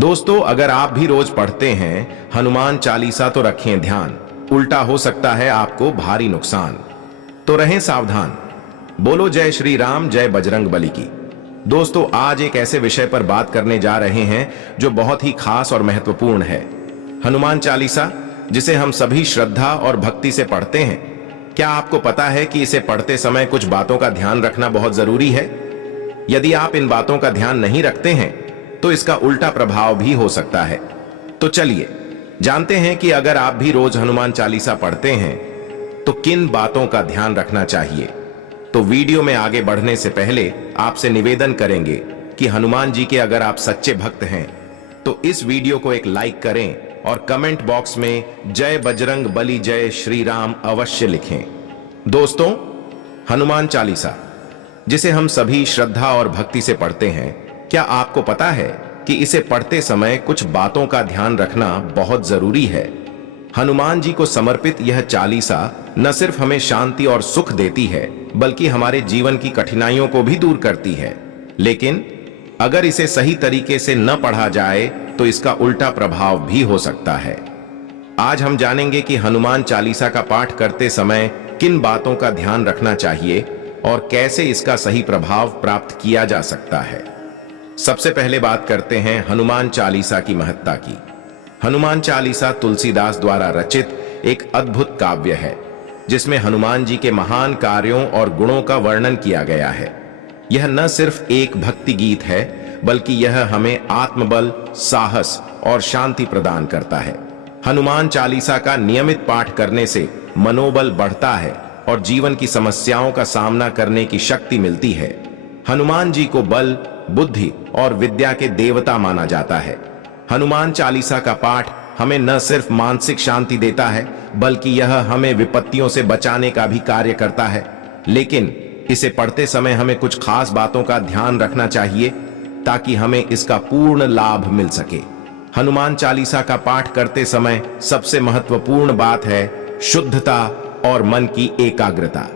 दोस्तों, अगर आप भी रोज पढ़ते हैं हनुमान चालीसा तो रखें ध्यान, उल्टा हो सकता है आपको भारी नुकसान। तो रहें सावधान। बोलो जय श्री राम, जय बजरंग बली की। दोस्तों, आज एक ऐसे विषय पर बात करने जा रहे हैं जो बहुत ही खास और महत्वपूर्ण है। हनुमान चालीसा, जिसे हम सभी श्रद्धा और भक्ति से पढ़ते हैं। क्या आपको पता है कि इसे पढ़ते समय कुछ बातों का ध्यान रखना बहुत जरूरी है? यदि आप इन बातों का ध्यान नहीं रखते हैं तो इसका उल्टा प्रभाव भी हो सकता है। तो चलिए जानते हैं कि अगर आप भी रोज हनुमान चालीसा पढ़ते हैं तो किन बातों का ध्यान रखना चाहिए। तो वीडियो में आगे बढ़ने से पहले आपसे निवेदन करेंगे कि हनुमान जी के अगर आप सच्चे भक्त हैं तो इस वीडियो को एक लाइक करें और कमेंट बॉक्स में जय बजरंग बली, जय श्री राम अवश्य लिखें। दोस्तों, हनुमान चालीसा, जिसे हम सभी श्रद्धा और भक्ति से पढ़ते हैं, क्या आपको पता है कि इसे पढ़ते समय कुछ बातों का ध्यान रखना बहुत जरूरी है। हनुमान जी को समर्पित यह चालीसा न सिर्फ हमें शांति और सुख देती है बल्कि हमारे जीवन की कठिनाइयों को भी दूर करती है। लेकिन अगर इसे सही तरीके से न पढ़ा जाए तो इसका उल्टा प्रभाव भी हो सकता है। आज हम जानेंगे कि हनुमान चालीसा का पाठ करते समय किन बातों का ध्यान रखना चाहिए और कैसे इसका सही प्रभाव प्राप्त किया जा सकता है। सबसे पहले बात करते हैं हनुमान चालीसा की महत्ता की। हनुमान चालीसा तुलसीदास द्वारा रचित एक अद्भुत काव्य है जिसमें हनुमान जी के महान कार्यों और गुणों का वर्णन किया गया है। यह न सिर्फ एक भक्ति गीत है बल्कि यह हमें आत्मबल, साहस और शांति प्रदान करता है। हनुमान चालीसा का नियमित पाठ करने से मनोबल बढ़ता है और जीवन की समस्याओं का सामना करने की शक्ति मिलती है। हनुमान जी को बल, बुद्धि और विद्या के देवता माना जाता है। हनुमान चालीसा का पाठ हमें न सिर्फ मानसिक शांति देता है बल्कि यह हमें विपत्तियों से बचाने का भी कार्य करता है। लेकिन इसे पढ़ते समय हमें कुछ खास बातों का ध्यान रखना चाहिए ताकि हमें इसका पूर्ण लाभ मिल सके। हनुमान चालीसा का पाठ करते समय सबसे महत्वपूर्ण बात है शुद्धता और मन की एकाग्रता।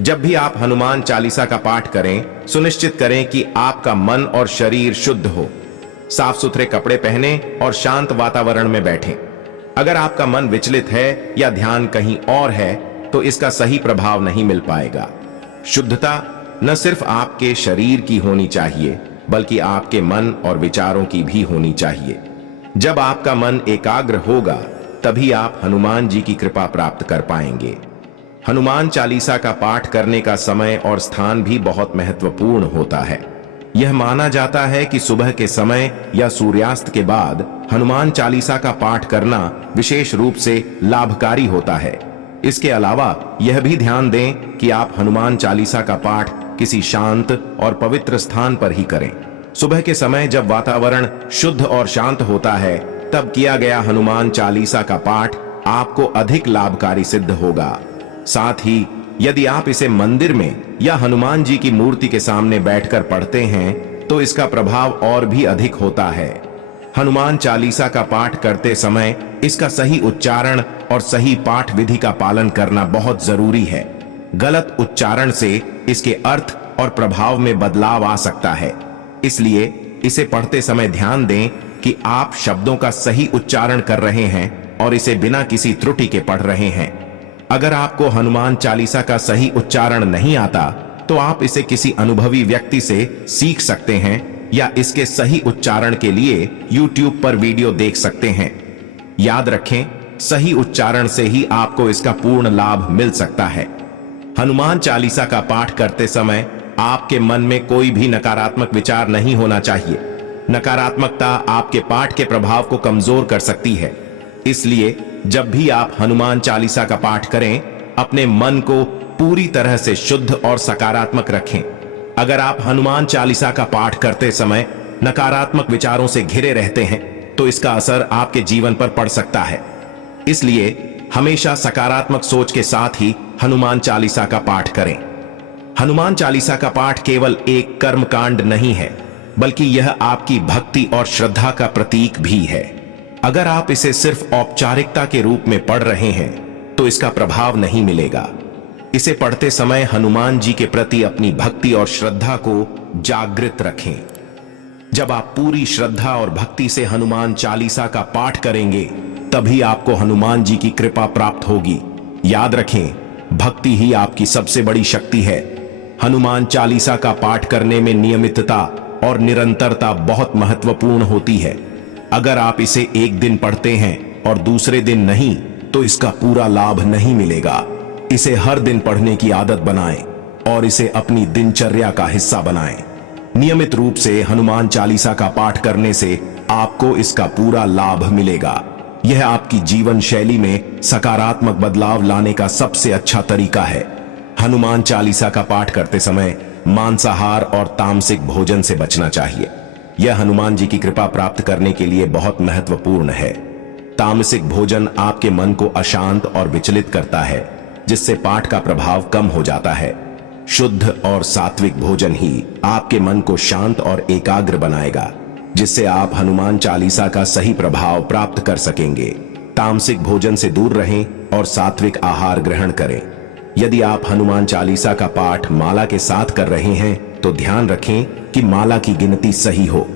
जब भी आप हनुमान चालीसा का पाठ करें, सुनिश्चित करें कि आपका मन और शरीर शुद्ध हो। साफ सुथरे कपड़े पहने और शांत वातावरण में बैठें। अगर आपका मन विचलित है या ध्यान कहीं और है तो इसका सही प्रभाव नहीं मिल पाएगा। शुद्धता न सिर्फ आपके शरीर की होनी चाहिए बल्कि आपके मन और विचारों की भी होनी चाहिए। जब आपका मन एकाग्र होगा तभी आप हनुमान जी की कृपा प्राप्त कर पाएंगे। हनुमान चालीसा का पाठ करने का समय और स्थान भी बहुत महत्वपूर्ण होता है। यह माना जाता है कि सुबह के समय या सूर्यास्त के बाद हनुमान चालीसा का पाठ करना विशेष रूप से लाभकारी होता है। इसके अलावा यह भी ध्यान दें कि आप हनुमान चालीसा का पाठ किसी शांत और पवित्र स्थान पर ही करें। सुबह के समय जब वातावरण शुद्ध और शांत होता है तब किया गया हनुमान चालीसा का पाठ आपको अधिक लाभकारी सिद्ध होगा। साथ ही यदि आप इसे मंदिर में या हनुमान जी की मूर्ति के सामने बैठकर पढ़ते हैं तो इसका प्रभाव और भी अधिक होता है। हनुमान चालीसा का पाठ करते समय इसका सही उच्चारण और सही पाठ विधि का पालन करना बहुत जरूरी है। गलत उच्चारण से इसके अर्थ और प्रभाव में बदलाव आ सकता है। इसलिए इसे पढ़ते समय ध्यान दें कि आप शब्दों का सही उच्चारण कर रहे हैं और इसे बिना किसी त्रुटि के पढ़ रहे हैं। अगर आपको हनुमान चालीसा का सही उच्चारण नहीं आता तो आप इसे किसी अनुभवी व्यक्ति से सीख सकते हैं या इसके सही उच्चारण के लिए YouTube पर वीडियो देख सकते हैं। याद रखें, सही उच्चारण से ही आपको इसका पूर्ण लाभ मिल सकता है। हनुमान चालीसा का पाठ करते समय आपके मन में कोई भी नकारात्मक विचार नहीं होना चाहिए। नकारात्मकता आपके पाठ के प्रभाव को कमजोर कर सकती है। इसलिए जब भी आप हनुमान चालीसा का पाठ करें, अपने मन को पूरी तरह से शुद्ध और सकारात्मक रखें। अगर आप हनुमान चालीसा का पाठ करते समय नकारात्मक विचारों से घिरे रहते हैं तो इसका असर आपके जीवन पर पड़ सकता है। इसलिए हमेशा सकारात्मक सोच के साथ ही हनुमान चालीसा का पाठ करें। हनुमान चालीसा का पाठ केवल एक कर्मकांड नहीं है बल्कि यह आपकी भक्ति और श्रद्धा का प्रतीक भी है। अगर आप इसे सिर्फ औपचारिकता के रूप में पढ़ रहे हैं तो इसका प्रभाव नहीं मिलेगा। इसे पढ़ते समय हनुमान जी के प्रति अपनी भक्ति और श्रद्धा को जागृत रखें। जब आप पूरी श्रद्धा और भक्ति से हनुमान चालीसा का पाठ करेंगे तभी आपको हनुमान जी की कृपा प्राप्त होगी। याद रखें, भक्ति ही आपकी सबसे बड़ी शक्ति है। हनुमान चालीसा का पाठ करने में नियमितता और निरंतरता बहुत महत्वपूर्ण होती है। अगर आप इसे एक दिन पढ़ते हैं और दूसरे दिन नहीं तो इसका पूरा लाभ नहीं मिलेगा। इसे हर दिन पढ़ने की आदत बनाएं और इसे अपनी दिनचर्या का हिस्सा बनाएं। नियमित रूप से हनुमान चालीसा का पाठ करने से आपको इसका पूरा लाभ मिलेगा। यह आपकी जीवन शैली में सकारात्मक बदलाव लाने का सबसे अच्छा तरीका है। हनुमान चालीसा का पाठ करते समय मांसाहार और तामसिक भोजन से बचना चाहिए। यह हनुमान जी की कृपा प्राप्त करने के लिए बहुत महत्वपूर्ण है। तामसिक भोजन आपके मन को अशांत और विचलित करता है, जिससे पाठ का प्रभाव कम हो जाता है। शुद्ध और सात्विक भोजन ही आपके मन को शांत और एकाग्र बनाएगा, जिससे आप हनुमान चालीसा का सही प्रभाव प्राप्त कर सकेंगे। तामसिक भोजन से दूर रहें और सात्विक आहार ग्रहण करें। यदि आप हनुमान चालीसा का पाठ माला के साथ कर रहे हैं तो ध्यान रखें कि माला की गिनती सही हो।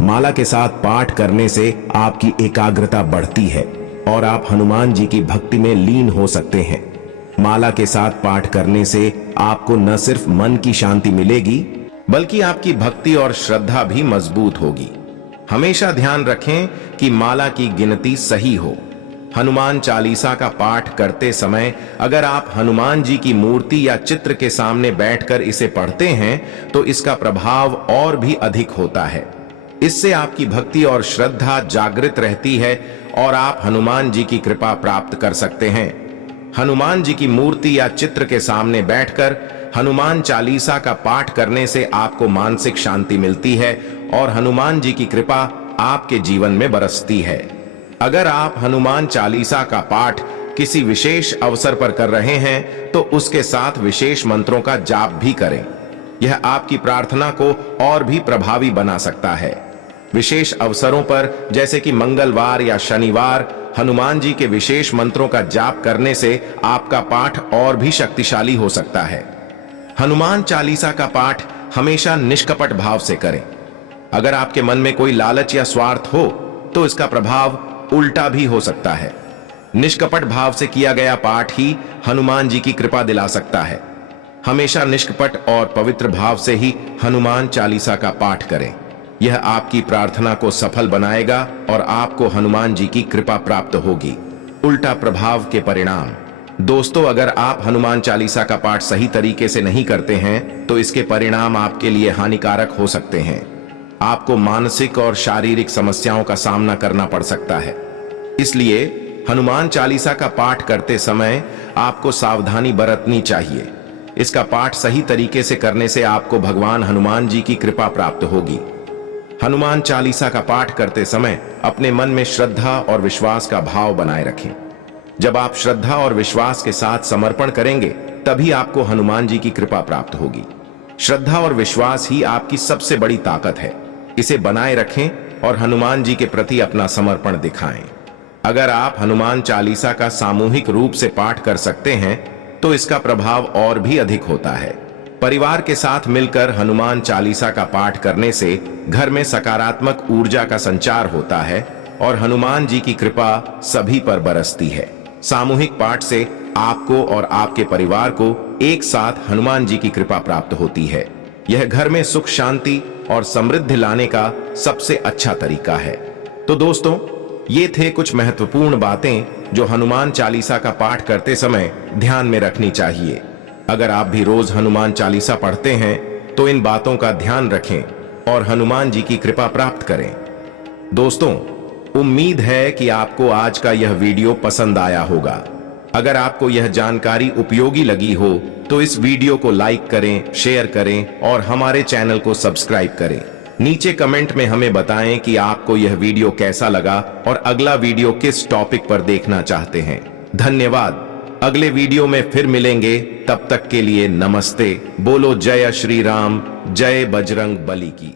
माला के साथ पाठ करने से आपकी एकाग्रता बढ़ती है और आप हनुमान जी की भक्ति में लीन हो सकते हैं। माला के साथ पाठ करने से आपको न सिर्फ मन की शांति मिलेगी बल्कि आपकी भक्ति और श्रद्धा भी मजबूत होगी। हमेशा ध्यान रखें कि माला की गिनती सही हो। हनुमान चालीसा का पाठ करते समय अगर आप हनुमान जी की मूर्ति या चित्र के सामने बैठकर इसे पढ़ते हैं तो इसका प्रभाव और भी अधिक होता है। इससे आपकी भक्ति और श्रद्धा जागृत रहती है और आप हनुमान जी की कृपा प्राप्त कर सकते हैं। हनुमान जी की मूर्ति या चित्र के सामने बैठकर हनुमान चालीसा का पाठ करने से आपको मानसिक शांति मिलती है और हनुमान जी की कृपा आपके जीवन में बरसती है। अगर आप हनुमान चालीसा का पाठ किसी विशेष अवसर पर कर रहे हैं तो उसके साथ विशेष मंत्रों का जाप भी करें। यह आपकी प्रार्थना को और भी प्रभावी बना सकता है। विशेष अवसरों पर जैसे कि मंगलवार या शनिवार हनुमान जी के विशेष मंत्रों का जाप करने से आपका पाठ और भी शक्तिशाली हो सकता है। हनुमान चालीसा का पाठ हमेशा निष्कपट भाव से करें। अगर आपके मन में कोई लालच या स्वार्थ हो तो इसका प्रभाव उल्टा भी हो सकता है। निष्कपट भाव से किया गया पाठ ही हनुमान जी की कृपा दिला सकता है। हमेशा निष्कपट और पवित्र भाव से ही हनुमान चालीसा का पाठ करें। यह आपकी प्रार्थना को सफल बनाएगा और आपको हनुमान जी की कृपा प्राप्त होगी। उल्टा प्रभाव के परिणाम। दोस्तों, अगर आप हनुमान चालीसा का पाठ सही तरीके से नहीं करते हैं तो इसके परिणाम आपके लिए हानिकारक हो सकते हैं। आपको मानसिक और शारीरिक समस्याओं का सामना करना पड़ सकता है। इसलिए हनुमान चालीसा का पाठ करते समय आपको सावधानी बरतनी चाहिए। इसका पाठ सही तरीके से करने से आपको भगवान हनुमान जी की कृपा प्राप्त होगी। हनुमान चालीसा का पाठ करते समय अपने मन में श्रद्धा और विश्वास का भाव बनाए रखें। जब आप श्रद्धा और विश्वास के साथ समर्पण करेंगे तभी आपको हनुमान जी की कृपा प्राप्त होगी। श्रद्धा और विश्वास ही आपकी सबसे बड़ी ताकत है। इसे बनाए रखें और हनुमान जी के प्रति अपना समर्पण दिखाएं। अगर आप हनुमान चालीसा का सामूहिक रूप से पाठ कर सकते हैं तो इसका प्रभाव और भी अधिक होता है। परिवार के साथ मिलकर हनुमान चालीसा का पाठ करने से घर में सकारात्मक ऊर्जा का संचार होता है और हनुमान जी की कृपा सभी पर बरसती है। सामूहिक पाठ से आपको और आपके परिवार को एक साथ हनुमान जी की कृपा प्राप्त होती है। यह घर में सुख शांति और समृद्धि लाने का सबसे अच्छा तरीका है। तो दोस्तों, ये थे कुछ महत्वपूर्ण बातें जो हनुमान चालीसा का पाठ करते समय ध्यान में रखनी चाहिए। अगर आप भी रोज हनुमान चालीसा पढ़ते हैं तो इन बातों का ध्यान रखें और हनुमान जी की कृपा प्राप्त करें। दोस्तों, उम्मीद है कि आपको आज का यह वीडियो पसंद आया होगा। अगर आपको यह जानकारी उपयोगी लगी हो तो इस वीडियो को लाइक करें, शेयर करें और हमारे चैनल को सब्सक्राइब करें। नीचे कमेंट में हमें बताएं कि आपको यह वीडियो कैसा लगा और अगला वीडियो किस टॉपिक पर देखना चाहते हैं। धन्यवाद। अगले वीडियो में फिर मिलेंगे। तब तक के लिए नमस्ते। बोलो जय श्री राम, जय बजरंग बली की।